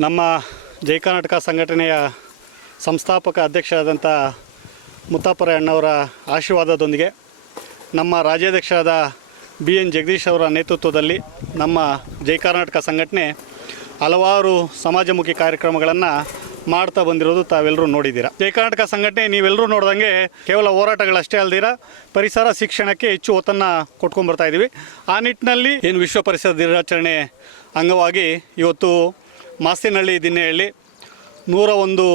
ನಮ್ಮ ಜೈ ಕರ್ನಾಟಕ ಸಂಘಟನೆಯ ಸಂಸ್ಥಾಪಕ ಅಧ್ಯಕ್ಷರಾದಂಥ ಮುತ್ತಾಪುರ ಅಣ್ಣವರ ಆಶೀರ್ವಾದದೊಂದಿಗೆ ನಮ್ಮ ರಾಜ್ಯಾಧ್ಯಕ್ಷರಾದ ಬಿ ಎನ್ ಜಗದೀಶ್ ಅವರ ನೇತೃತ್ವದಲ್ಲಿ ನಮ್ಮ ಜೈ ಕರ್ನಾಟಕ ಸಂಘಟನೆ ಹಲವಾರು ಸಮಾಜಮುಖಿ ಕಾರ್ಯಕ್ರಮಗಳನ್ನು ಮಾಡ್ತಾ ಬಂದಿರೋದು ತಾವೆಲ್ಲರೂ ನೋಡಿದ್ದೀರಾ. ಜೈ ಕರ್ನಾಟಕ ಸಂಘಟನೆ ನೀವೆಲ್ಲರೂ ನೋಡಿದಂಗೆ ಕೇವಲ ಹೋರಾಟಗಳಷ್ಟೇ ಅಲ್ದಿರ, ಪರಿಸರ ಶಿಕ್ಷಣಕ್ಕೆ ಹೆಚ್ಚು ಒತ್ತನ್ನು ಕೊಟ್ಕೊಂಡು ಬರ್ತಾ ಇದ್ದೀವಿ ಆ ನಿಟ್ಟಿನಲ್ಲಿ ಏನು ವಿಶ್ವ ಪರಿಸರ ದಿನಾಚರಣೆ ಅಂಗವಾಗಿ ಇವತ್ತು ಮಾಸ್ತಿನಹಳ್ಳಿ ದಿನ್ನೆಹಳ್ಳಿ ನೂರ ಒಂದು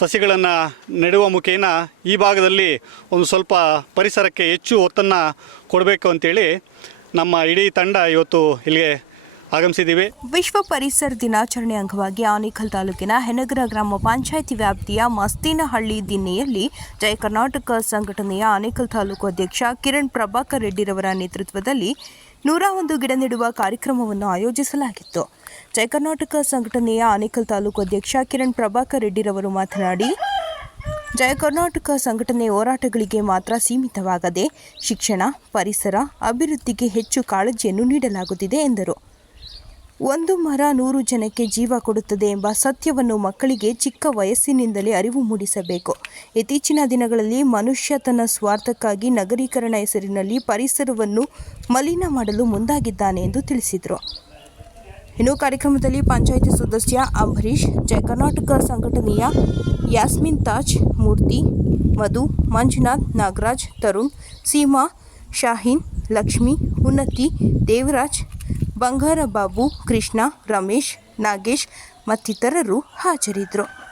ಸಸಿಗಳನ್ನು ನೆಡುವ ಮುಖೇನ ಈ ಭಾಗದಲ್ಲಿ ಒಂದು ಸ್ವಲ್ಪ ಪರಿಸರಕ್ಕೆ ಹೆಚ್ಚು ಒತ್ತನ್ನು ಕೊಡಬೇಕು ಅಂತೇಳಿ ನಮ್ಮ ಇಡೀ ತಂಡ ಇವತ್ತು ಇಲ್ಲಿಗೆ ಆಗಮಿಸಿದ್ದೀವಿ. ವಿಶ್ವ ಪರಿಸರ ದಿನಾಚರಣೆ ಅಂಗವಾಗಿ ಆನೇಕಲ್ ತಾಲೂಕಿನ ಹೆನಗರ ಗ್ರಾಮ ಪಂಚಾಯಿತಿ ವ್ಯಾಪ್ತಿಯ ಮಸ್ತಿನಹಳ್ಳಿ ದಿನ್ನೆಯಲ್ಲಿ ಜಯ ಕರ್ನಾಟಕ ಸಂಘಟನೆಯ ಆನೇಕಲ್ ತಾಲೂಕು ಅಧ್ಯಕ್ಷ ಕಿರಣ್ ಪ್ರಭಾಕರ್ ರೆಡ್ಡಿರವರ ನೇತೃತ್ವದಲ್ಲಿ ನೂರ ಒಂದು ಗಿಡ ನೆಡುವ ಕಾರ್ಯಕ್ರಮವನ್ನು ಆಯೋಜಿಸಲಾಗಿತ್ತು. ಜಯ ಕರ್ನಾಟಕ ಸಂಘಟನೆಯ ಆನೇಕಲ್ ತಾಲೂಕು ಅಧ್ಯಕ್ಷ ಕಿರಣ್ ಪ್ರಭಾಕರ್ ರೆಡ್ಡಿರವರು ಮಾತನಾಡಿ ಜಯ ಕರ್ನಾಟಕ ಸಂಘಟನೆ ಹೋರಾಟಗಳಿಗೆ ಮಾತ್ರ ಸೀಮಿತವಾಗದೆ ಶಿಕ್ಷಣ, ಪರಿಸರ, ಅಭಿವೃದ್ಧಿಗೆ ಹೆಚ್ಚು ಕಾಳಜಿಯನ್ನು ನೀಡಲಾಗುತ್ತಿದೆ ಎಂದರು. ಒಂದು ಮರ ನೂರು ಜನಕ್ಕೆ ಜೀವ ಕೊಡುತ್ತದೆ ಎಂಬ ಸತ್ಯವನ್ನು ಮಕ್ಕಳಿಗೆ ಚಿಕ್ಕ ವಯಸ್ಸಿನಿಂದಲೇ ಅರಿವು ಮೂಡಿಸಬೇಕು. ಇತ್ತೀಚಿನ ದಿನಗಳಲ್ಲಿ ಮನುಷ್ಯ ತನ್ನ ಸ್ವಾರ್ಥಕ್ಕಾಗಿ ನಗರೀಕರಣ ಹೆಸರಿನಲ್ಲಿ ಪರಿಸರವನ್ನು ಮಲಿನ ಮಾಡಲು ಮುಂದಾಗಿದ್ದಾನೆ ಎಂದು ತಿಳಿಸಿದರು. ಇನ್ನು ಕಾರ್ಯಕ್ರಮದಲ್ಲಿ ಪಂಚಾಯಿತಿ ಸದಸ್ಯ ಅಂಬರೀಶ್ ಜಯ ಕರ್ನಾಟಕ ಸಂಘಟನೆಯ ಯಾಸ್ಮಿನ್ ತಾಜ್, ಮೂರ್ತಿ, ಮಧು, ಮಂಜುನಾಥ್, ನಾಗರಾಜ್, ತರುಣ್, ಸೀಮಾ, ಶಾಹೀನ್, ಲಕ್ಷ್ಮಿ, ಉನ್ನತಿ, ದೇವರಾಜ್ ಬಂಗಾರ ಬಾಬು ಕೃಷ್ಣ ರಮೇಶ್ ನಾಗೇಶ್ ಮತ್ತಿತರರು ಹಾಜರಿದ್ದರು.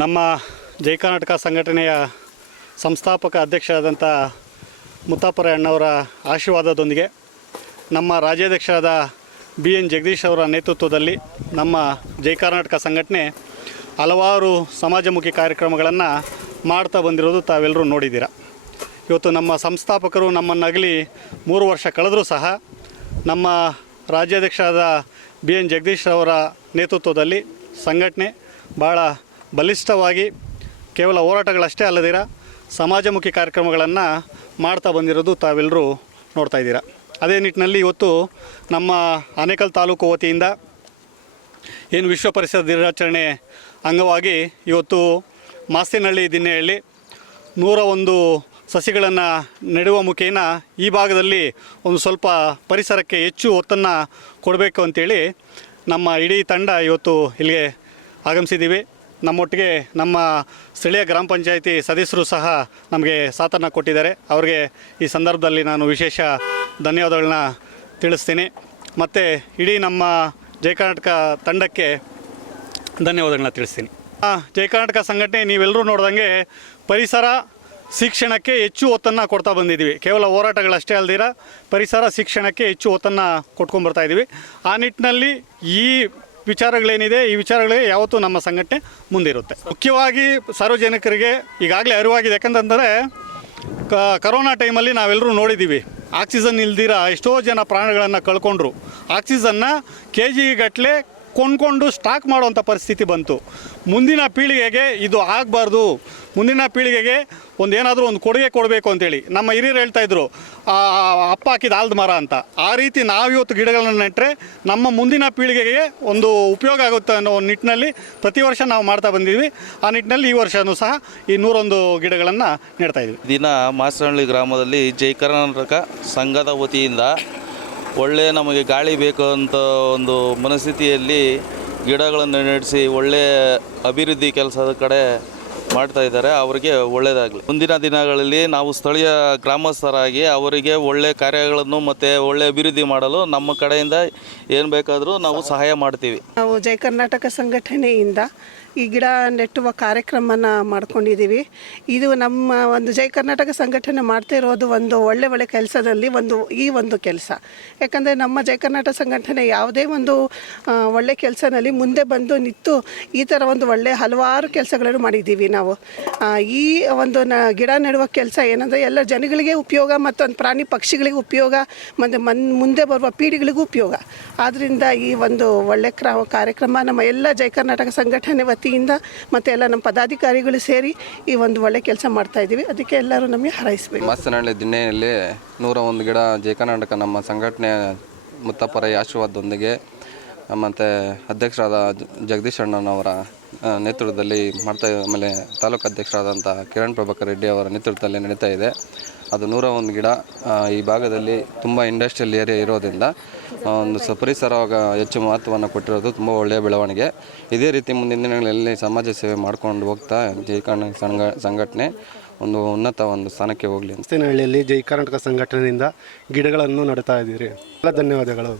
ನಮ್ಮ ಜೈ ಕರ್ನಾಟಕ ಸಂಘಟನೆಯ ಸಂಸ್ಥಾಪಕ ಅಧ್ಯಕ್ಷರಾದಂಥ ಮುತ್ತಾಪುರ ಅಣ್ಣವರ ಆಶೀರ್ವಾದದೊಂದಿಗೆ ನಮ್ಮ ರಾಜ್ಯಾಧ್ಯಕ್ಷರಾದ ಬಿ ಎನ್ ಜಗದೀಶ್ ಅವರ ನೇತೃತ್ವದಲ್ಲಿ ನಮ್ಮ ಜೈ ಕರ್ನಾಟಕ ಸಂಘಟನೆ ಹಲವಾರು ಸಮಾಜಮುಖಿ ಕಾರ್ಯಕ್ರಮಗಳನ್ನು ಮಾಡ್ತಾ ಬಂದಿರೋದು ತಾವೆಲ್ಲರೂ ನೋಡಿದ್ದೀರ. ಇವತ್ತು ನಮ್ಮ ಸಂಸ್ಥಾಪಕರು ನಮ್ಮನ್ನಗಲಿ ಮೂರು ವರ್ಷ ಕಳೆದರೂ ಸಹ ನಮ್ಮ ರಾಜ್ಯಾಧ್ಯಕ್ಷರಾದ ಬಿ ಎನ್ ಜಗದೀಶ್ ಅವರ ನೇತೃತ್ವದಲ್ಲಿ ಸಂಘಟನೆ ಭಾಳ ಬಲಿಷ್ಠವಾಗಿ ಕೇವಲ ಹೋರಾಟಗಳಷ್ಟೇ ಅಲ್ಲದಿರ, ಸಮಾಜಮುಖಿ ಕಾರ್ಯಕ್ರಮಗಳನ್ನು ಮಾಡ್ತಾ ಬಂದಿರೋದು ತಾವೆಲ್ಲರೂ ನೋಡ್ತಾ ಇದ್ದೀರಾ. ಅದೇ ನಿಟ್ಟಿನಲ್ಲಿ ಇವತ್ತು ನಮ್ಮ ಆನೇಕಲ್ ತಾಲೂಕು ವತಿಯಿಂದ ಏನು ವಿಶ್ವ ಪರಿಸರ ದಿನಾಚರಣೆ ಅಂಗವಾಗಿ ಇವತ್ತು ಮಾಸ್ತಿನಹಳ್ಳಿ ದಿನ್ನೆಹಳ್ಳಿ ನೂರ ಒಂದು ಸಸಿಗಳನ್ನು ನೆಡುವ ಮುಖೇನ ಈ ಭಾಗದಲ್ಲಿ ಒಂದು ಸ್ವಲ್ಪ ಪರಿಸರಕ್ಕೆ ಹೆಚ್ಚು ಒತ್ತನ್ನು ಕೊಡಬೇಕು ಅಂತೇಳಿ ನಮ್ಮ ಇಡೀ ತಂಡ ಇವತ್ತು ಇಲ್ಲಿಗೆ ಆಗಮಿಸಿದ್ದೀವಿ. ನಮ್ಮೊಟ್ಟಿಗೆ ನಮ್ಮ ಸ್ಥಳೀಯ ಗ್ರಾಮ ಪಂಚಾಯಿತಿ ಸದಸ್ಯರು ಸಹ ನಮಗೆ ಸಾಥನ್ನು ಕೊಟ್ಟಿದ್ದಾರೆ. ಅವರಿಗೆ ಈ ಸಂದರ್ಭದಲ್ಲಿ ನಾನು ವಿಶೇಷ ಧನ್ಯವಾದಗಳನ್ನ ತಿಳಿಸ್ತೀನಿ. ಮತ್ತು ಇಡೀ ನಮ್ಮ ಜಯ ಕರ್ನಾಟಕ ತಂಡಕ್ಕೆ ಧನ್ಯವಾದಗಳನ್ನ ತಿಳಿಸ್ತೀನಿ. ಜಯ ಕರ್ನಾಟಕ ಸಂಘಟನೆ ನೀವೆಲ್ಲರೂ ನೋಡ್ದಂಗೆ ಪರಿಸರ ಶಿಕ್ಷಣಕ್ಕೆ ಹೆಚ್ಚು ಒತ್ತನ್ನು ಕೊಡ್ತಾ ಬಂದಿದ್ದೀವಿ. ಕೇವಲ ಹೋರಾಟಗಳಷ್ಟೇ ಅಲ್ದಿರ ಪರಿಸರ ಶಿಕ್ಷಣಕ್ಕೆ ಹೆಚ್ಚು ಒತ್ತನ್ನು ಕೊಟ್ಕೊಂಡ್ಬರ್ತಾ ಇದ್ದೀವಿ ಆ ನಿಟ್ಟಿನಲ್ಲಿ ಈ ವಿಚಾರಗಳೇನಿದೆ, ಈ ವಿಚಾರಗಳಿಗೆ ಯಾವತ್ತೂ ನಮ್ಮ ಸಂಘಟನೆ ಮುಂದಿರುತ್ತೆ. ಮುಖ್ಯವಾಗಿ ಸಾರ್ವಜನಿಕರಿಗೆ ಈಗಾಗಲೇ ಅರಿವಾಗಿದೆ. ಯಾಕಂತಂದರೆ, ಕ, ಕರೋನಾ ಟೈಮಲ್ಲಿ ನಾವೆಲ್ಲರೂ ನೋಡಿದ್ದೀವಿ. ಆಕ್ಸಿಜನ್ ಇಲ್ದಿರ ಎಷ್ಟೋ ಜನ ಪ್ರಾಣಗಳನ್ನು ಕಳ್ಕೊಂಡ್ರು. ಆಕ್ಸಿಜನ್ನ ಕೆ ಜಿ ಗಟ್ಟಲೆ ಕೊಂಡ್ಕೊಂಡು ಸ್ಟಾಕ್ ಮಾಡುವಂಥ ಪರಿಸ್ಥಿತಿ ಬಂತು. ಮುಂದಿನ ಪೀಳಿಗೆಗೆ ಇದು ಆಗಬಾರ್ದು. ಮುಂದಿನ ಪೀಳಿಗೆಗೆ ಒಂದು ಏನಾದರೂ ಒಂದು ಕೊಡುಗೆ ಕೊಡಬೇಕು ಅಂತೇಳಿ. ನಮ್ಮ ಹಿರಿಯರು ಹೇಳ್ತಾ ಇದ್ರು ಅಪ್ಪ ಹಾಕಿದ ಆಲ್ದ ಮರ ಅಂತ. ಆ ರೀತಿ ನಾವು ಇವತ್ತು ಗಿಡಗಳನ್ನು ನೆಟ್ಟರೆ ನಮ್ಮ ಮುಂದಿನ ಪೀಳಿಗೆಗೆ ಒಂದು ಉಪಯೋಗ ಆಗುತ್ತೆ ಅನ್ನೋ ಒಂದು ನಿಟ್ಟಿನಲ್ಲಿ ಪ್ರತಿ ವರ್ಷ ನಾವು ಮಾಡ್ತಾ ಬಂದಿದ್ವಿ ಆ ನಿಟ್ಟಿನಲ್ಲಿ ಈ ವರ್ಷವೂ ಸಹ ಈ ನೂರೊಂದು ಗಿಡಗಳನ್ನು ನೆಡ್ತಾ ಇದ್ವಿ ದಿನ ಮಾಸನಹಳ್ಳಿ ಗ್ರಾಮದಲ್ಲಿ ಜೈ ಕರ್ನಾಟಕ ಸಂಘದ ವತಿಯಿಂದ ಒಳ್ಳೆ ನಮಗೆ ಗಾಳಿ ಬೇಕು ಅಂತ ಒಂದು ಮನಸ್ಥಿತಿಯಲ್ಲಿ ಗಿಡಗಳನ್ನು ನಡೆಸಿ ಒಳ್ಳೆಯ ಅಭಿವೃದ್ಧಿ ಕೆಲಸದ ಕಡೆ ಮಾಡ್ತಾ ಇದ್ದಾರೆ, ಅವರಿಗೆ ಒಳ್ಳೆಯದಾಗಲಿ ಮುಂದಿನ ದಿನಗಳಲ್ಲಿ ನಾವು ಸ್ಥಳೀಯ ಗ್ರಾಮಸ್ಥರಾಗಿ ಅವರಿಗೆ ಒಳ್ಳೆ ಕಾರ್ಯಗಳನ್ನು ಮತ್ತು ಒಳ್ಳೆ ಅಭಿವೃದ್ಧಿ ಮಾಡಲು ನಮ್ಮ ಕಡೆಯಿಂದ ಏನು ಬೇಕಾದರೂ ನಾವು ಸಹಾಯ ಮಾಡ್ತೀವಿ. ನಾವು ಜಯ ಕರ್ನಾಟಕ ಸಂಘಟನೆಯಿಂದ ಈ ಗಿಡ ನೆಟ್ಟುವ ಕಾರ್ಯಕ್ರಮನ ಮಾಡ್ಕೊಂಡಿದ್ದೀವಿ. ಇದು ನಮ್ಮ ಒಂದು ಜೈ ಕರ್ನಾಟಕ ಸಂಘಟನೆ ಮಾಡ್ತಾ ಇರೋದು ಒಂದು ಒಳ್ಳೆ ಒಳ್ಳೆ ಕೆಲಸದಲ್ಲಿ ಒಂದು ಈ ಒಂದು ಕೆಲಸ. ಯಾಕಂದರೆ ನಮ್ಮ ಜೈ ಕರ್ನಾಟಕ ಸಂಘಟನೆ ಯಾವುದೇ ಒಂದು ಒಳ್ಳೆ ಕೆಲಸದಲ್ಲಿ ಮುಂದೆ ಬಂದು ನಿಂತು ಈ ಥರ ಒಂದು ಒಳ್ಳೆ ಹಲವಾರು ಕೆಲಸಗಳನ್ನು ಮಾಡಿದ್ದೀವಿ ನಾವು. ಈ ಒಂದು ನ, ಗಿಡ ನೆಡುವ ಕೆಲಸ ಏನಂದರೆ ಎಲ್ಲ ಜನಗಳಿಗೆ ಉಪಯೋಗ ಮತ್ತು ಒಂದು ಪ್ರಾಣಿ ಪಕ್ಷಿಗಳಿಗೆ ಉಪಯೋಗ, ಮತ್ತು ಮನ್, ಮುಂದೆ ಬರುವ ಪೀಳಿಗೆಗಳಿಗೂ ಉಪಯೋಗ. ಆದ್ದರಿಂದ ಈ ಒಂದು ಒಳ್ಳೆ ಕ್ರ ಕಾರ್ಯಕ್ರಮ ನಮ್ಮ ಎಲ್ಲ ಜೈ ಕರ್ನಾಟಕ ಸಂಘಟನೆ ವತಿಯಿಂದ ಮತ್ತೆ ಎಲ್ಲ ನಮ್ಮ ಪದಾಧಿಕಾರಿಗಳು ಸೇರಿ ಈ ಒಂದು ಒಳ್ಳೆ ಕೆಲಸ ಮಾಡ್ತಾ ಇದ್ದೀವಿ. ಅದಕ್ಕೆ ಎಲ್ಲರೂ ನಮಗೆ ಹಾರೈಸಬೇಕು. ಮಾಸನಹಳ್ಳಿ ದಿನ್ನೆಯಲ್ಲಿ ನೂರ ಒಂದು ಗಿಡ ಜಯ ಕರ್ನಾಟಕ ನಮ್ಮ ಸಂಘಟನೆ ಮುತ್ತಪ್ಪರ ಆಶೀರ್ವಾದದೊಂದಿಗೆ ಮತ್ತು ಅಧ್ಯಕ್ಷರಾದ ಜಗದೀಶ್ ಅಣ್ಣನವರ ನೇತೃತ್ವದಲ್ಲಿ ಮಾಡ್ತಾ, ಆಮೇಲೆ ತಾಲೂಕು ಅಧ್ಯಕ್ಷರಾದಂಥ ಕಿರಣ್ ಪ್ರಭಾಕರ್ ರೆಡ್ಡಿ ಅವರ ನೇತೃತ್ವದಲ್ಲಿ ನಡೀತಾ ಇದೆ. ಅದು ನೂರ ಒಂದು ಗಿಡ ಈ ಭಾಗದಲ್ಲಿ ತುಂಬ ಇಂಡಸ್ಟ್ರಿಯಲ್ ಏರಿಯಾ ಇರೋದ್ರಿಂದ ಒಂದು ಸ, ಪರಿಸರವಾಗ ಹೆಚ್ಚು ಮಹತ್ವವನ್ನು ಕೊಟ್ಟಿರೋದು ತುಂಬ ಒಳ್ಳೆಯ ಬೆಳವಣಿಗೆ. ಇದೇ ರೀತಿ ಮುಂದಿನ ದಿನಗಳಲ್ಲಿ ಸಮಾಜ ಸೇವೆ ಮಾಡ್ಕೊಂಡು ಹೋಗ್ತಾ, ಜೈ ಕರ್ನಾಟಕ ಸಂಘ, ಸಂಘಟನೆ ಒಂದು ಉನ್ನತ ಒಂದು ಸ್ಥಾನಕ್ಕೆ ಹೋಗಲಿ ಹಳ್ಳಿಯಲ್ಲಿ ಜೈ ಕರ್ನಾಟಕ ಸಂಘಟನೆಯಿಂದ ಗಿಡಗಳನ್ನು ನೆಡ್ತಾ ಇದ್ದೀರಿ. ಎಲ್ಲ ಧನ್ಯವಾದಗಳು.